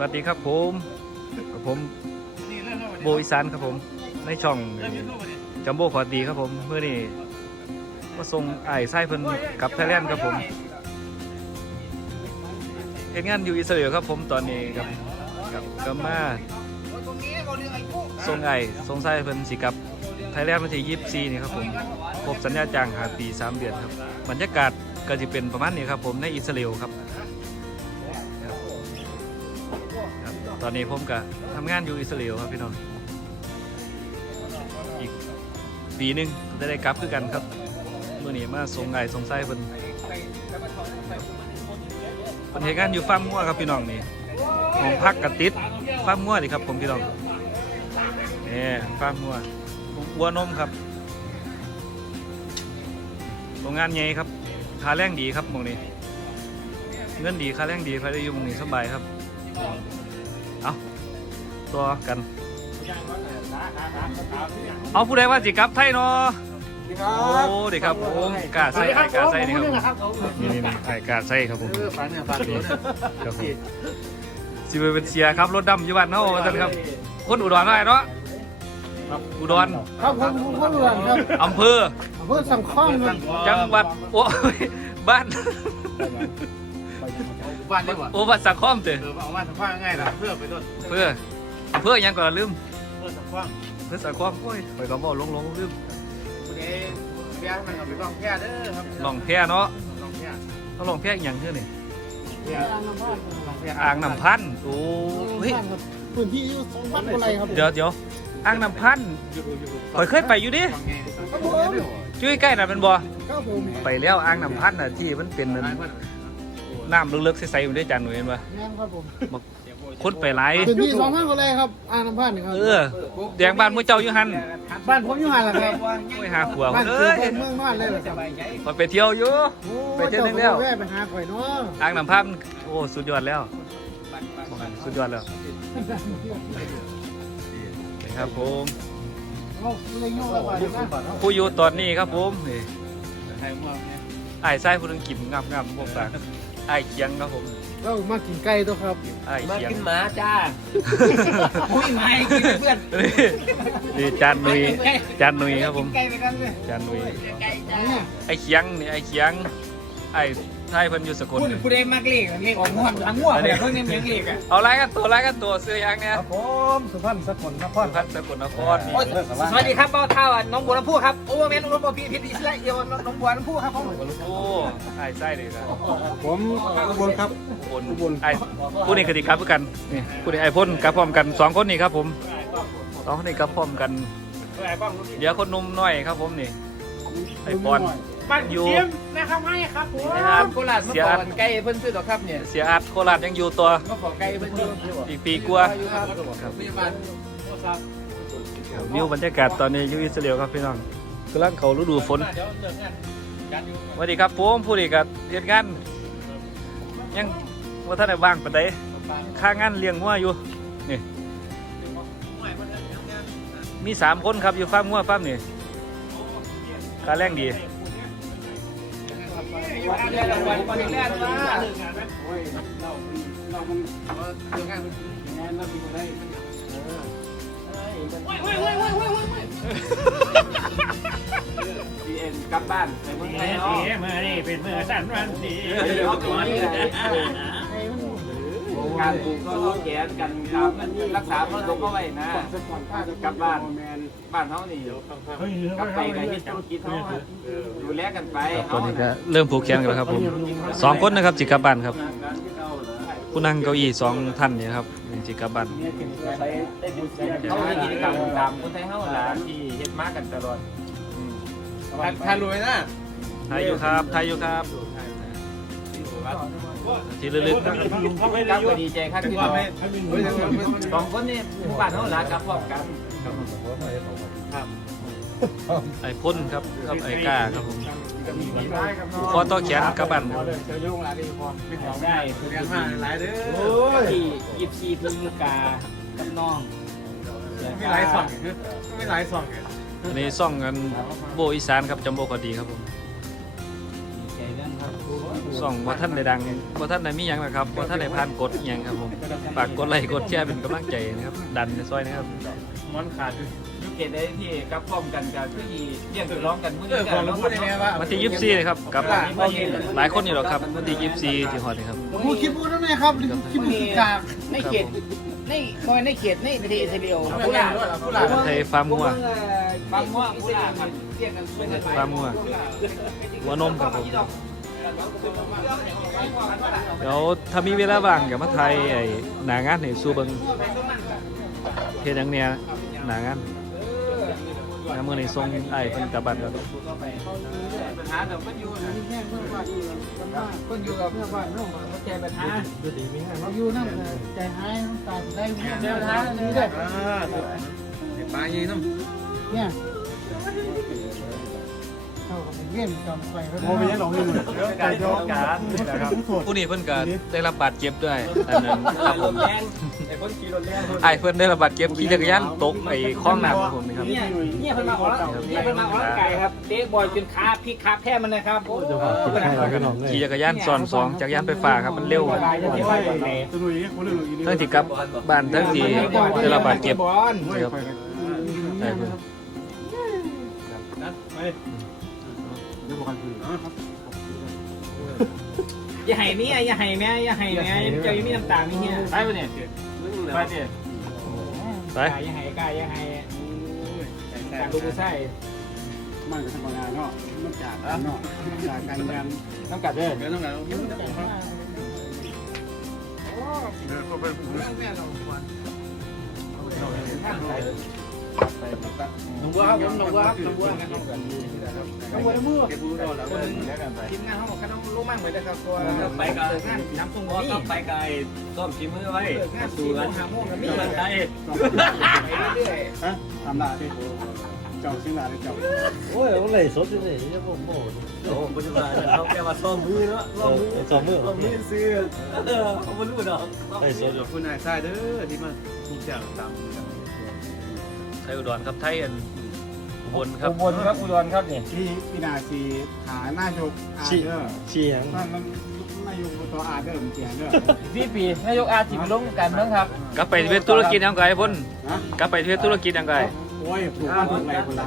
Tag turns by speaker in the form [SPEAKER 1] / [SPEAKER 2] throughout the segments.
[SPEAKER 1] วัสดีครับผมกับผมโบอีสานครับผม ในช่องจัมโบ้ขอดีครับผมเมื่อนี้มาส่งไอ้ไส้เพิ่นกับไทยแลนด์ครับผมเฮ็ดงานอยู่อิสราเอลครับผมตอนนี้กับกับกับมาส่งไอ้ส่งไส้เพิ่นสิกับไทยแลนด์วันที่24นี่ครับผมครบสัญญาจ้างหาปี3เดือนครับบรรยากาศก็จะเป็นประมาณนี้ครับผมในอิสราเอลครับ ตอนนี้ผมก็ทำงานอยู่อิสราเอลครับพี่น้อง อีกปีหนึงได้ได้กลับคือกันครับเมื่อนี้มาส่งไก่ส่งไส้เพิ่นเพิ่นเฮ็ดงานอยู่ฟาร์มงัวครับพี่น้องนี่ของพักกระติดฟาร์มงัวนี่ครับผมพี่น้องนี่ฟาร์มงัววัวนมครับโรงงานใหญ่ครับค่าแรงดีครับมองนี้ เงินดีค่าแรงดีไปได้อยู่มองนี้สบายครับ ตัวกัน เอาผู้ใดว่าสิกลับไทยเนาะโอ้ดีครับผมกาใส่ไอ้กาใส่นี่ครับนี่นี่นี่ไอ้กาใส่ครับผม
[SPEAKER 2] ฝาเนี่ยฝาตัวเนี่ย
[SPEAKER 1] ครับผมสิไปเป็นเสียครับรถดำอยู่บ้านเนาะว่าซั่นครับ คนอุดรได้เนาะครับอุดร
[SPEAKER 2] ครับผมผมก็รู้ครับ
[SPEAKER 1] อำเภอ
[SPEAKER 2] อำเภอสังข้องมัน
[SPEAKER 1] จังหวัดโอ้ยบ้าน
[SPEAKER 3] บ้านดีกว่า
[SPEAKER 1] โอ้บ้านสังคอมเต
[SPEAKER 3] เออเอามาสัมภาษณ์ง่ายนะเพื่อไปต้น
[SPEAKER 1] เพื่ออำ เภอหยังก่อนลืม
[SPEAKER 3] เพื่อสัมภาษณ์
[SPEAKER 1] เพื่อสังคอมโอ้ยไปก็บ่ลงลงลืม
[SPEAKER 3] วันนี้แก้มันเอาไปลองแก้เด้อครับ
[SPEAKER 1] ลองแพเนาะ
[SPEAKER 3] ลองแก้
[SPEAKER 1] ต้องลองแพอีหยังเด้อนี่
[SPEAKER 3] แก้ลองแก้
[SPEAKER 1] อ่างน้ำพันธุ์โอ้เฮ้ย
[SPEAKER 2] พื้นที่อยู่สองพันกว่าไร่ครับ
[SPEAKER 1] เดี๋ยวเดี๋ยวอ่างน้ำพันธุ์ข่อยเคยไปอยู่ดิ
[SPEAKER 3] ลองไง
[SPEAKER 2] ครับผม
[SPEAKER 1] จุ้ยใกล้น่ะเป็นบ่
[SPEAKER 2] ครับผม
[SPEAKER 1] ไปแล้วอ่างน้ำพันธุ์น่ะที่มันเป็นนั่นน้ำลึกๆใสๆอยู่ด้วยจันหนูเห็นป่ะ
[SPEAKER 2] งาน ครับผม
[SPEAKER 1] คนไปหลาย
[SPEAKER 2] พื้นที่สองพันกว่าไร่ครับอ่างน้ำพันครับ
[SPEAKER 1] เออแดงบ้านมื้อเจ้าอยู่หัน
[SPEAKER 2] บ้านผมอยู่ห่างครับ
[SPEAKER 1] โอ้ยหาขัว
[SPEAKER 2] บ้าน
[SPEAKER 1] เอ
[SPEAKER 2] คือ้
[SPEAKER 1] ย
[SPEAKER 2] เมืองนอนเลยเหรอครับ
[SPEAKER 1] มันไปเที่ยวอยู่
[SPEAKER 2] โอ้
[SPEAKER 1] ไปเที่ยวนึงแล้ว
[SPEAKER 2] แวะไปหาข่อยเนาะ
[SPEAKER 1] อ่างน้ำพันธุ์โอ้สุดยอดแล้ว สุดยอดแล้วครับผม
[SPEAKER 2] เอาเลยโยกแล้วไปนะ
[SPEAKER 1] ผู้อยู่ตอนนี้ครับผมนี่
[SPEAKER 3] ใครมั่วเนี่ย
[SPEAKER 1] ไอ้ไส้ผู้นึงกินงับงับพวกฝากไอ้เคียงครับผม
[SPEAKER 2] เรามากินไก่ตัวครับ
[SPEAKER 1] ไอ้
[SPEAKER 4] มา
[SPEAKER 1] เคียง
[SPEAKER 4] กินหมาจ้าอุ้ยไม่กินเพื่อน
[SPEAKER 1] นี่นี่จานนุยจานนุยครับผม
[SPEAKER 4] ไก่ไปกันเลย
[SPEAKER 1] จานนุย
[SPEAKER 4] ไก่จ้า
[SPEAKER 2] เนี่ย
[SPEAKER 1] ไอ้เคียงนี่ไอ้เคียงไอ้ ไทยเพิ่นอยู่สกล
[SPEAKER 4] คุณ
[SPEAKER 1] นี่
[SPEAKER 4] ผู้ใดมากเลขเลขออกงวดทั้งงวดเลยเพิ่งเนี่ยยังเลขอะ
[SPEAKER 1] เอาไรกันตัวไรกันตัวซื้อยังเนี่ย
[SPEAKER 2] ครับผมสุพรรณสกลนคร
[SPEAKER 1] พันสกลนครนี่
[SPEAKER 4] โอ้ยสวัสดีครับเบ้าเท่าอะน้องบัวลำพูครับโอ้แม่น้องบัวพี่พี่อิสราเอลน้องบัวลำพูครับผม
[SPEAKER 1] โอ้ไอ้ไส้เลยครับ
[SPEAKER 2] ผมอุบลครับ
[SPEAKER 1] คนไอ้ผู้นี้กติกาเพื่อกันนี่ผู้นี้ไอ้พ่นกับพร้อมกันสองคนนี่ครับผมสองคนนี้กับพร้อมกันเดี๋ยวคนหนุ่มน้อยครับผมนี่ไอ้ปอน อยู่
[SPEAKER 4] นะครับให้ครับผม
[SPEAKER 1] นะครับ
[SPEAKER 4] โคราชมาก่อนไก่เพิ่นซื้อดอกครับเนี่ย
[SPEAKER 1] เสียอาดโคราชยังอยู่ตัว
[SPEAKER 4] มาขอไก่เพิ่นอยู่
[SPEAKER 1] อีกปีกว่า
[SPEAKER 4] อยู่ครับ
[SPEAKER 1] ครับ
[SPEAKER 4] พยาบาล
[SPEAKER 1] วิวบรรยากาศตอนนี้อยู่อิสราเอลครับพี่น้องกำลังเขาฤดูฝน
[SPEAKER 3] เดี๋ยวเลิกงานจัดอยู่
[SPEAKER 1] สวัสดีครับผมผู้ดีกับเฮ็ดงานยังว่าท่านได้ว่างปานใดค่างานเลี้ยงงัวอยู่นี่มีสามคนครับอยู่ฟาร์มงัวฟาร์มนี่ค่าแรงดี
[SPEAKER 4] เดือนละวันวันแรกนะ
[SPEAKER 3] เลิกงานไหมเรามันเลิกงานงานเราดีกว่าได้
[SPEAKER 4] พีเอ็นกลับบ้านไปเมืองไทยเนาะ
[SPEAKER 3] มื่อนี่เป็นมื่อสั้นวันดี
[SPEAKER 4] เอาตัวนี้เลย การปลูกก็รู้แขนกันครับรักษาเพื่อตกเอาไว้นะกลับบ้านบ้านเขานี่กลับไปกันที่ธุรกิจเขาดูแลกันไป
[SPEAKER 1] ครับตอนนี้ก็เริ่มผูกแขนกันแล้วครับผมสองคนนะครับจิกลับบ้านครับ ผู้นั่งเก้าอี้สองท่านนี่ครับจิกลับบ้าน
[SPEAKER 4] เขามีกิจกรรมตามคนไทยเขาหลานที่เฮ็ดมากันตลอด
[SPEAKER 1] อืม
[SPEAKER 4] ถ้ารวยนะ
[SPEAKER 1] ไทยอยู่ครับไทยอยู่ครับ ที่ลึกๆครับ
[SPEAKER 4] ครับก็ดีใจครับที่เราสองคนนี่หมู่บ้านเขาหลานกับพร้อมกัน
[SPEAKER 1] ไอ้พ่นครับครับไอ้ก้าครับผมขอต่อแขนกลับบ้าน
[SPEAKER 3] จะยุ่งอะไดีพอไม่เอา
[SPEAKER 4] ได้
[SPEAKER 3] เรียนมาหลายเด้อ
[SPEAKER 4] ที่ยิบซีพึ่งกากับน้อง
[SPEAKER 3] ไม่หลายสองไม่หลายสอง
[SPEAKER 1] อันนี้ซ่องกันโบอีสานครับจำโบคดีครับผม
[SPEAKER 4] ดีใจเรื่องครับ
[SPEAKER 1] สสองบ่ท่านได้ดังบ่ท่านได้มีหยังนะครับบ่ท่านได้ผ่านกฎหยังครับผมฝากกดไลค์กดแชร์เป็นกำลังใจนะครับ ดันในซอยนะครับ
[SPEAKER 4] มันขาดยุคเกตได้ที่กับพร้อมกันกับคือเลี้ยงคือร้องกันมื้อ
[SPEAKER 3] เออ
[SPEAKER 4] นี้
[SPEAKER 3] ของเราพูดได้ไหมว่า
[SPEAKER 1] วันที่24เลยครับกับหลายคนอยู่หรอกครับวันที่24ที่ฮอดนี่ครับ
[SPEAKER 2] พูดคิดพูดนั่นไงครับคิดพูดกาก
[SPEAKER 5] ในเขตในมอยในเขตในประเทศอิสราเอล
[SPEAKER 3] ผู้หลานผู้หลาน
[SPEAKER 1] ไทยฟาร์มงัว
[SPEAKER 4] บางว่าผู้หลานมัน
[SPEAKER 5] เรียกกันเป็น
[SPEAKER 1] ฟาร์มงัวหัวนมครับผม เดี๋ยวถ้ามีเวลาว่างอย่ามาไทยไอ้หนางานให้สู้เบิ่งเฮ็ดหยังเนี่ยหนางานน้ำมื้อนี้ส่งไอ้เพิ่นกลับบ้านแล้ว
[SPEAKER 4] ปัญหาเดี๋ยวมันอยู่นะ
[SPEAKER 2] แม่เพื่อนบ้านอยู่เพื่อนอยู่กับเพื่อนบ้านน้องมา
[SPEAKER 4] แก้ปัญหา
[SPEAKER 2] เราอยู่นั่นใจหายน้ำตาได้ใจหายนี่ได้
[SPEAKER 3] ปลายีน้อง
[SPEAKER 2] เนี่ย เข้ากับเงี้ยจำไปแล้วโมไม่ยังหลงอยู่
[SPEAKER 4] การโยกการ
[SPEAKER 2] นะครับ
[SPEAKER 1] ผู้นี้เพิ่นก็ได้รับบาดเจ็บด้วยอันนั้นครับผม
[SPEAKER 4] แรงไอ้คนขี่รถแรง
[SPEAKER 1] ไอ้เพิ่นได้รับบาดเจ็บขี่จักรยานตกไอ้คลองน้ำครับผมนี่ครับ
[SPEAKER 5] เนี่ยเนี่ยเพิ่นมาออกแล้วเนี่ยเพิ่นมาออกร่างกายครับเตะบอลจนขาพลิกขาแพ้มันนะครับโอ้ย
[SPEAKER 1] ขี่จักรยานซ้อนสองจักรยานไฟฟ้าครับมันเร็วครับ
[SPEAKER 2] สนุยคนหนึ่งอยู่นี่
[SPEAKER 1] ทั้งที่กลับบ้านทั้งที่ได้รับบาดเจ็บบ
[SPEAKER 5] อล
[SPEAKER 1] ครับ อ้เพิ่น
[SPEAKER 5] อย่าให้เมียอย่าให้แม่อย่าให้แม่เจ้าอย่ามีน้ำตามีเฮีย
[SPEAKER 4] ไปปะเนี่ยไปเนี่ย
[SPEAKER 1] ไป
[SPEAKER 5] กายอย่าให้กายอย่าให้การดูใส่
[SPEAKER 2] มันก็ทำงานเนาะมันจากเนาะจากการงาน
[SPEAKER 5] ต้องกัดเด้อ
[SPEAKER 3] เดี๋ยวต้องการ
[SPEAKER 5] หนุ่ มบัวครับผมหนุ่มบัวครับหนุ่มบัวครับ
[SPEAKER 2] ต้องวันมือ
[SPEAKER 3] เก็บรู้เราแล้ว
[SPEAKER 5] ทีมงานเขาบอกเขาต้องรู้มั่งเหมือนกันครับตัว
[SPEAKER 4] ไปกัน
[SPEAKER 5] งานน้ำส่ง
[SPEAKER 4] พอ
[SPEAKER 5] นี่
[SPEAKER 4] ต้องไปไกลซ่อมฝีมือไว้
[SPEAKER 5] งาน
[SPEAKER 4] สู้
[SPEAKER 5] สี่โม
[SPEAKER 4] กัน
[SPEAKER 5] งห้าโมงกันนี่
[SPEAKER 4] มันได้
[SPEAKER 5] ไปเรื่อย
[SPEAKER 2] ฮะทำได้ดิเจ้าชิ้นอะไรเจ้า
[SPEAKER 6] โอ้ยมันไหลสดอยู่เลยเนี่ยผมบอก
[SPEAKER 4] โอ้ปัจจุบันเขาแค่ว่าซ่อมมือเนาะ
[SPEAKER 6] สองสองมือ
[SPEAKER 4] ซ่อมมือซื้อเขาไม่รู้ดอก
[SPEAKER 6] ไหลสดอยู่
[SPEAKER 3] คุณนายทรายเด้อที่มา ทุกอย่างตาม
[SPEAKER 1] ไทยอุดรครับไทยอันอุบลครับ
[SPEAKER 5] อุบลครับอุดรครับนี่
[SPEAKER 2] ที่พี่นาซีขาหน้าโยกอาเดอร์
[SPEAKER 6] ชี้ยัง
[SPEAKER 2] นั่นมันนายกตัวอาเดอร์มันเปลี่ยนเด้อ
[SPEAKER 5] สี่ปีนายกอาจีบลงการเมืองครับ
[SPEAKER 1] กลับไปที่ธุรกิจยังไงพ่น
[SPEAKER 2] นะ
[SPEAKER 1] กลับไปที่ธุรกิจยังไง
[SPEAKER 2] โอ้ยถูกบ้านถูกไรคนละ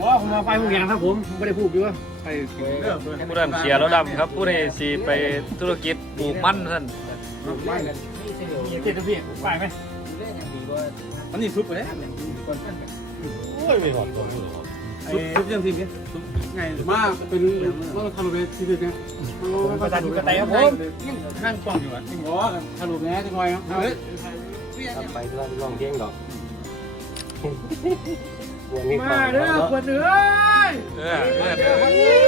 [SPEAKER 5] บอกผมมาไฟผู้อย่างครับผมไม่ได้พูดอยู่ว่า
[SPEAKER 3] ไปเด้อ
[SPEAKER 1] ผู้นั้นเสียแล้วดำครับผู้นี้สิไปธุรกิจปลูกมันท่าน
[SPEAKER 2] บ้าน
[SPEAKER 5] เจ็ดพี่ไปไหม
[SPEAKER 3] อันนี้ซุปไปเลย
[SPEAKER 6] โอ้ยไม่หอดตัวมือหรอ
[SPEAKER 3] ซุปซุปยังทีนี้ซุปไง
[SPEAKER 2] มาเป็นว่าทะลุไปที่สุดเนี่ย
[SPEAKER 5] ประชาธิปไตยครับผม
[SPEAKER 3] ข้างกล้องอยู่อะ
[SPEAKER 2] โอ้ทะลุแน่จังเลยครับ
[SPEAKER 3] เฮ้ย
[SPEAKER 6] ไปที่ร้านลองเที่ยงดอกวันนี้
[SPEAKER 2] มาเด้อคนเด้อ
[SPEAKER 1] เออเออเอ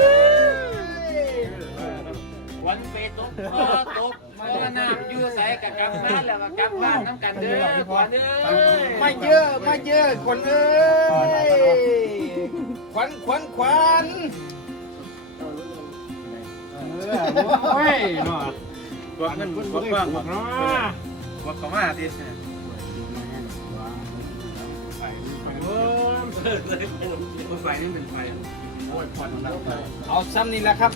[SPEAKER 1] อ
[SPEAKER 5] บ้านน้ำกันเด้อขวัญเอ้ยมาเยอะมาเยอะคนเอ้ยขวัญขวัญขวัญ
[SPEAKER 2] โอ้ยเนาะ
[SPEAKER 3] กดเงินกดกว้างกดเนาะกดเข้ามาทีกดไฟนี่เป็นไฟ
[SPEAKER 5] เอาซ้ำนี่แหละครับ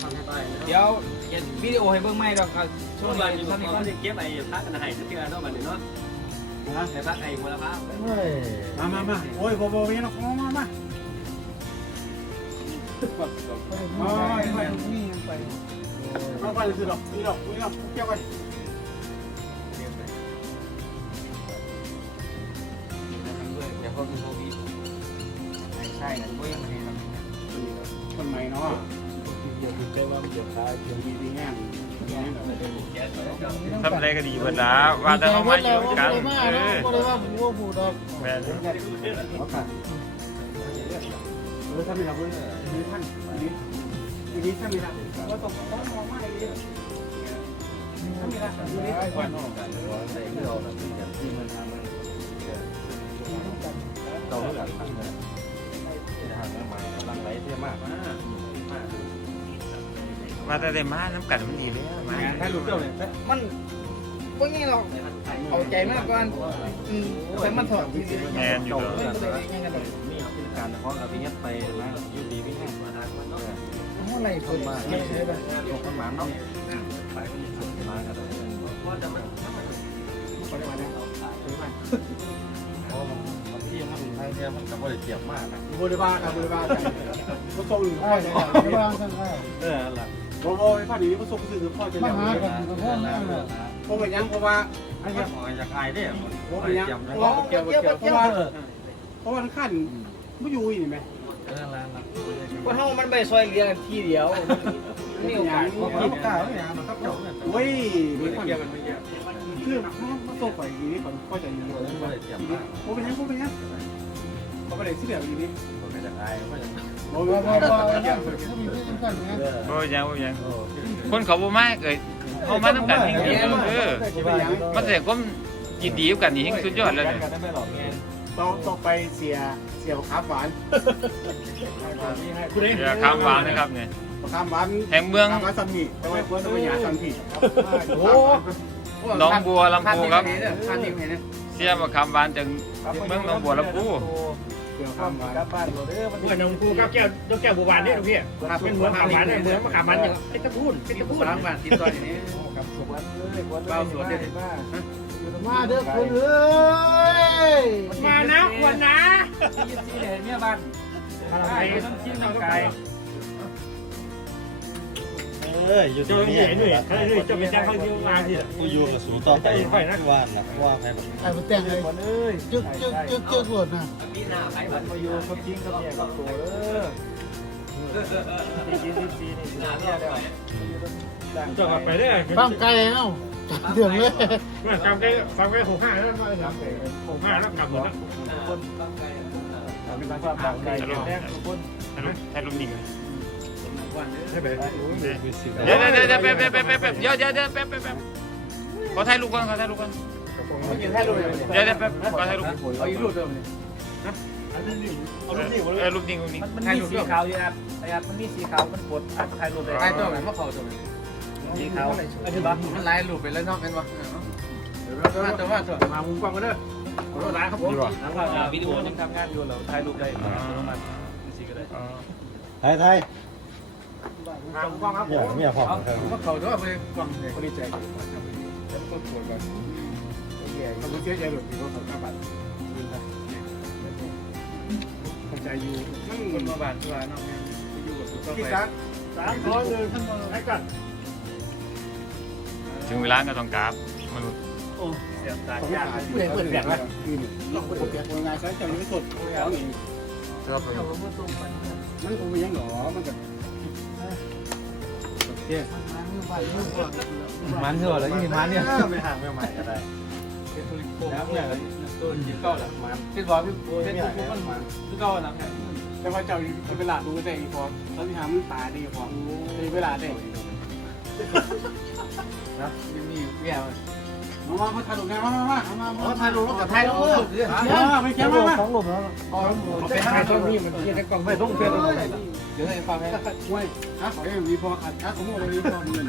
[SPEAKER 5] เดี๋ยว เห็นวิดีโอให้เบิ่งไหมเราก็ช่
[SPEAKER 4] ช่
[SPEAKER 5] ว
[SPEAKER 4] ว
[SPEAKER 5] ง
[SPEAKER 4] งวัน
[SPEAKER 5] นี้
[SPEAKER 4] อยู่
[SPEAKER 5] ซ้ำนี่
[SPEAKER 4] เขา
[SPEAKER 5] ก่อน
[SPEAKER 4] จะเก็บไอ้พักกันให้ทุกทีเนาะมันเนาะไอ้พักไอ้หัวละพัก
[SPEAKER 6] เฮ้ย
[SPEAKER 2] มามามาโอ้ยโบโบมีนะมามามาโอ้ยไปนี่ไปเอาไปสิดอกนี่ดอกนี่ดอกเกี่ยวไป
[SPEAKER 5] ใช่กันบ่ยังไม่ได้
[SPEAKER 2] คนใหม่เนาะ
[SPEAKER 6] เดี๋ยว ใจว่ามันจะขายเดี๋ยว
[SPEAKER 2] มีดีงาน
[SPEAKER 1] ทำอะไรก็ดีเบิดละว่าแต่เขามาอยู่กันเออ
[SPEAKER 2] ก็เลยว่าผมว่าผู้ดอก
[SPEAKER 1] แม่น
[SPEAKER 2] เขาขาดเออท่านไม่รับเลยมีท่านมีมีท่านมีท่านเราต้องต้องมองมาอีกทีท่านมีท่านอยู่นี่ก่อน
[SPEAKER 6] ต่อเรื่องทางเลยทางมาลังไหลเที่ยมาก
[SPEAKER 1] ว่าแต่ได้มาน้ำกันมันดีเลยมา
[SPEAKER 5] ถ้ารู้เรื่องเนี่ยมันพวกนี้เราเอาใจมากกว่าอืมแต่มันถอดที่สุด
[SPEAKER 1] แม่นอยู่
[SPEAKER 5] ไม่ได้ยังกันเลย
[SPEAKER 6] นี่การของอภิญญาไปนะยูดีไม่แห้งมาทางมันเนาะ
[SPEAKER 5] โอ้
[SPEAKER 2] อะไรคนมาไม่ใช่แบบ
[SPEAKER 6] ตกมันหมาเนาะไปมากันเลย
[SPEAKER 2] คนมาเนี่ย
[SPEAKER 6] เพราะมันมันที่มันทางเนี้ยมันก็บ่ได้เจ็บมากนะ
[SPEAKER 2] บริบาครับบริบาใจก็ส่งพ่อใจบริบาท่านได้
[SPEAKER 6] เออล่ะ
[SPEAKER 2] บอบไอ้พ่อดีก็ส่งสื่อพ่อจ
[SPEAKER 6] มา
[SPEAKER 2] แล้ว
[SPEAKER 6] หากันกับพ่อแม่เลย
[SPEAKER 2] เพราะว่ายังเพราะว่า
[SPEAKER 6] ไอ้ยังอยากอายเด้
[SPEAKER 2] เพราะ
[SPEAKER 6] ไป
[SPEAKER 2] ว่ายัง
[SPEAKER 6] เจ็บ
[SPEAKER 2] เพ
[SPEAKER 6] นะ
[SPEAKER 2] ราะว่าเกี่ยวเกี่ยวเพราะว่าเพราะว่าขั้นไม่อยู่นี่ไหม
[SPEAKER 6] เออล่ะล่ะ
[SPEAKER 3] ว่าเฮามันไปซอยเรียกันทีเดียวมีโอกาส
[SPEAKER 6] บ่กล้าเนี่ยมันกับเจ้าเนี่ย
[SPEAKER 2] โอ้ยมี
[SPEAKER 6] ไม่
[SPEAKER 2] คน
[SPEAKER 6] เกี่ยวกันไม่เกี่ยว
[SPEAKER 2] คือมาส่งไปอย่างนี้ก่อนพ่อใจอยู่
[SPEAKER 6] บ่ได้เจ็บมาก
[SPEAKER 2] โอ้เป็นยังโอ้เป็นยังเขาไปไหนที่เดียวอยู่นี่
[SPEAKER 6] บ่ได้อายบ่ได้
[SPEAKER 2] โอ้บ่บ่บ่เกี่ยวกับ
[SPEAKER 6] เออ
[SPEAKER 7] บ่ยังบ่ยัง
[SPEAKER 6] โอ้
[SPEAKER 7] คนเขาบ่มาเอ้ยเฮามานํกันจริงๆเออ
[SPEAKER 2] เป็นยัง
[SPEAKER 7] มันแสดงความยินดีกับกันนี่สุดยอดแล้วเนี่ย
[SPEAKER 6] กันได้ไม่หรอกไง
[SPEAKER 2] ต้องต้องไปเสียเสียข้ามหวาน
[SPEAKER 7] เดี๋ยวข้ามวางนะครับเนี่ย
[SPEAKER 2] ข้ามหวาน
[SPEAKER 7] แห่งเมือง
[SPEAKER 2] ข้ามหวานซัมมี่แต่ว่าควรต้องไปหาซัมมี่
[SPEAKER 3] โอ้
[SPEAKER 7] หนองบัวลำพูครับ
[SPEAKER 3] ท่านนี่เห็นนะ
[SPEAKER 7] เสียมาข้ามวานจากเมืองหนองบัวลำพู
[SPEAKER 2] เดี๋ยวข้ามหวาน
[SPEAKER 6] กลับบ้านเราเด้อมัน
[SPEAKER 8] เมื่อน้องกูกับแก้วยกแก้วบัวบานเนี่ยลูกพี่เป็นเหมือนมะขามหวานเนี่ยเหมือนมะขามมันอย่างเป็นตะพูนเป็นตะพูน
[SPEAKER 3] สามบาทติดต่ออย่างนี้
[SPEAKER 6] เบ้าสวนเด้อ
[SPEAKER 2] มาเด้อคนเอ้ย
[SPEAKER 8] มานะควรนะ
[SPEAKER 3] ยี่สิบเห็นเมียบ้าน
[SPEAKER 8] อะไรต้องชิ้นต้องไก่
[SPEAKER 6] เอ้ยอยู่
[SPEAKER 8] เจ้า
[SPEAKER 6] ที่
[SPEAKER 8] ใหญ่
[SPEAKER 6] นี่
[SPEAKER 8] หน่อยเขาเลยจะเป็นจ้างเขาที่งานที่
[SPEAKER 6] กูอยู่กับสูต่อไปที่ว่านล่ะว่าใครบ่
[SPEAKER 2] ไอ้มาแต่งเลยจึ๊กจึ๊กจึ๊กจึ๊กหมดนะ
[SPEAKER 3] ปี หน้าไปบัตร
[SPEAKER 6] มาอยู่กับจริงกับเนี่ยกับตัวเด้อที่ที่ที่นี่เนี่ยแล้ว
[SPEAKER 8] จะกลับไปได้
[SPEAKER 2] ฟังไกลเอ้าเดือดเลย
[SPEAKER 8] เมื่อฟังไปฟังไปหกห้าแล้วหกห้าแล้วกลับหมดแล้ว
[SPEAKER 6] เป็นการความบางใจแน่ทุกคน
[SPEAKER 7] ถ่ายรูปถ่ายรูปนิ่ง
[SPEAKER 8] ใช่ไหม
[SPEAKER 7] เดี๋ยวเดี๋ยวเดี๋ยวแป๊บแป๊บแป๊บแป๊บเดี๋ยวเดี๋ยวเดี๋ยวแป๊บแป๊บแป๊บขอถ่ายรูปก่อนขอถ่ายรูปก่อน
[SPEAKER 3] กินเลย
[SPEAKER 7] เดี๋ยวเดี๋ยวแป๊บขอถ่ายรูป
[SPEAKER 3] เอาอีกลูกเดิมเลย
[SPEAKER 6] เอาลูกนี่
[SPEAKER 7] เออรูปนิ่งรูปนิ่ง
[SPEAKER 3] มันมีสีขาวอยู่ครับไอ้ครับมันมีสีขาวมันปวดถ่ายรูปเลยถ่ายตัวมันว่าเขาตัวสีขาวอันนี้บ้ามันลายรูปไปแล้วนอกเป็นวะมาแต่ว่าตัว
[SPEAKER 2] มามุมกว้างก็เด้อ
[SPEAKER 8] ขอโทษร้านครับผม
[SPEAKER 3] วิดีโอยังทำงานอยู่เราถ่ายรูปได้
[SPEAKER 6] ไทยไทย
[SPEAKER 8] ทางกว้างครับผ
[SPEAKER 6] เนี่ย
[SPEAKER 8] ม
[SPEAKER 6] เนี่ยพ่อ
[SPEAKER 3] ว่าเขาด้วยไปกล่องเลย
[SPEAKER 2] บริใจแล้วก็ปวดกันเขาเสียใจหลุดที่เขาทำหน้าบัตรเข้า ใจอยู่นั่ง
[SPEAKER 3] คนมาบ้านตัวน้องเนี่ยอยู่กับตัว
[SPEAKER 2] ที่
[SPEAKER 3] ไป
[SPEAKER 2] ซัก
[SPEAKER 8] สามร้อยหนึ่งให้กัน
[SPEAKER 7] ถึงเวลาก็ต้องกราบมนุษย์
[SPEAKER 3] เสียบตา
[SPEAKER 2] ต้อง
[SPEAKER 3] ยา
[SPEAKER 2] หากเปลี่ยนเปลี่ยนแบบนี่ลองเปลี่ยนคนงานใช้ใจไม่สดแล้วนี่มันคงไม่ยังหรอมันแบบ
[SPEAKER 6] มันเถอะแล้วยี่มันเนี่ยไปห่างไปใหม่ก็ได้
[SPEAKER 3] แล้วเนี่ย ตัวยิงเก้าหลังมาพี่บอยพี่เป็นพวกมันมาพี่เก้าหลังเนี่ย
[SPEAKER 2] แต่ว่าเจ้าเวลาดูแต่อีพอตอนที่หามันตาดีพอเวลาได้
[SPEAKER 3] นะยังมีเบี้ย
[SPEAKER 2] มามามาถ่ายรูปกันะมามามามาถ่ายรูปกับ
[SPEAKER 3] ถ่า
[SPEAKER 2] ย
[SPEAKER 3] รูปเดี๋ยว
[SPEAKER 2] มาไม่แค่มามา
[SPEAKER 6] สองหลุมแล้วอ๋อ
[SPEAKER 3] เป็นถ่ายช่วงนี้มันยังกล่องไม่ต้องเพื่อนเลยเดี๋ยวให้ฟังให้
[SPEAKER 2] ห่วยถ้าขอให้มีพออัดถ้าสมมติเรามีพอเงิน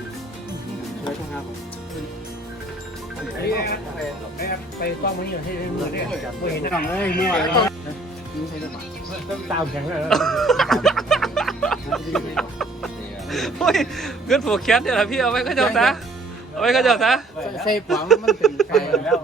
[SPEAKER 2] ช่วยทำงานผม
[SPEAKER 8] ไปกล้องมานี่ให้มือเนี่ยเห็น
[SPEAKER 2] สั่งเลยเมื่อไหร่ยิงใช้ได้ปะ
[SPEAKER 8] ต้องตามแข็งเลย
[SPEAKER 7] โอ้ยเงินผูกแขนเนี่ยวพี่เอาไว้ก็เจ้าซะเอาไว้ก็เจ้าซะ
[SPEAKER 3] ใส่ขวางมันเป็นไฟแล้ว